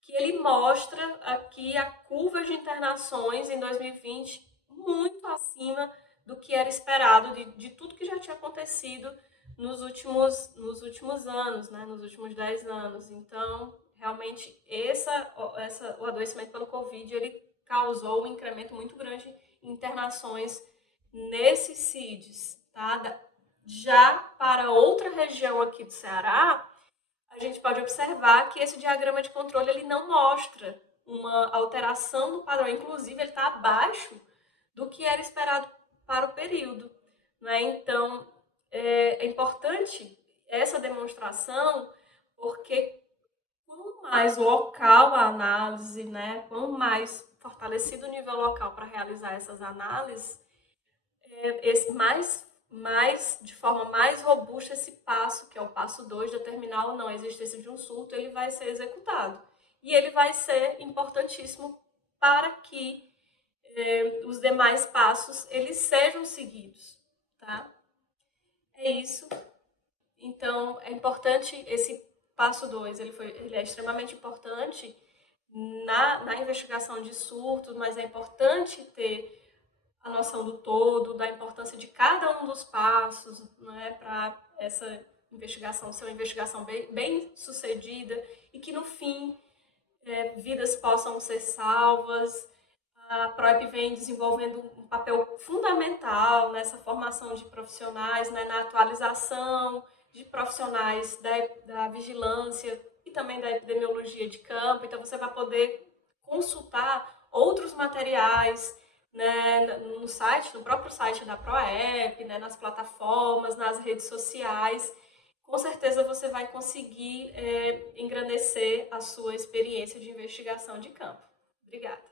que ele mostra aqui a curva de internações em 2020 muito acima do que era esperado, de tudo que já tinha acontecido nos últimos anos, né, nos últimos 10 anos. Então, realmente, o adoecimento pelo Covid, ele causou um incremento muito grande em internações nesses CIDs. Tá? Já para outra região aqui do Ceará, a gente pode observar que esse diagrama de controle ele não mostra uma alteração no padrão, inclusive ele está abaixo do que era esperado para o período. Né? Então, é importante essa demonstração, porque quanto mais local a análise, né? Quanto mais fortalecido o nível local para realizar essas análises, de forma mais robusta esse passo, que é o passo 2, determinar ou não a existência de um surto, ele vai ser executado. E ele vai ser importantíssimo para que os demais passos eles sejam seguidos. Tá? É isso. Então, é importante esse passo 2, ele é extremamente importante na investigação de surtos, mas é importante ter a noção do todo, da importância de cada um dos passos, né, para essa investigação ser uma investigação bem sucedida e que, no fim, vidas possam ser salvas. A ProEP vem desenvolvendo um papel fundamental nessa formação de profissionais, né, na atualização de profissionais da vigilância e também da epidemiologia de campo. Então, você vai poder consultar outros materiais, né, no próprio site da ProEP, né, nas plataformas, nas redes sociais. Com certeza você vai conseguir engrandecer a sua experiência de investigação de campo. Obrigada.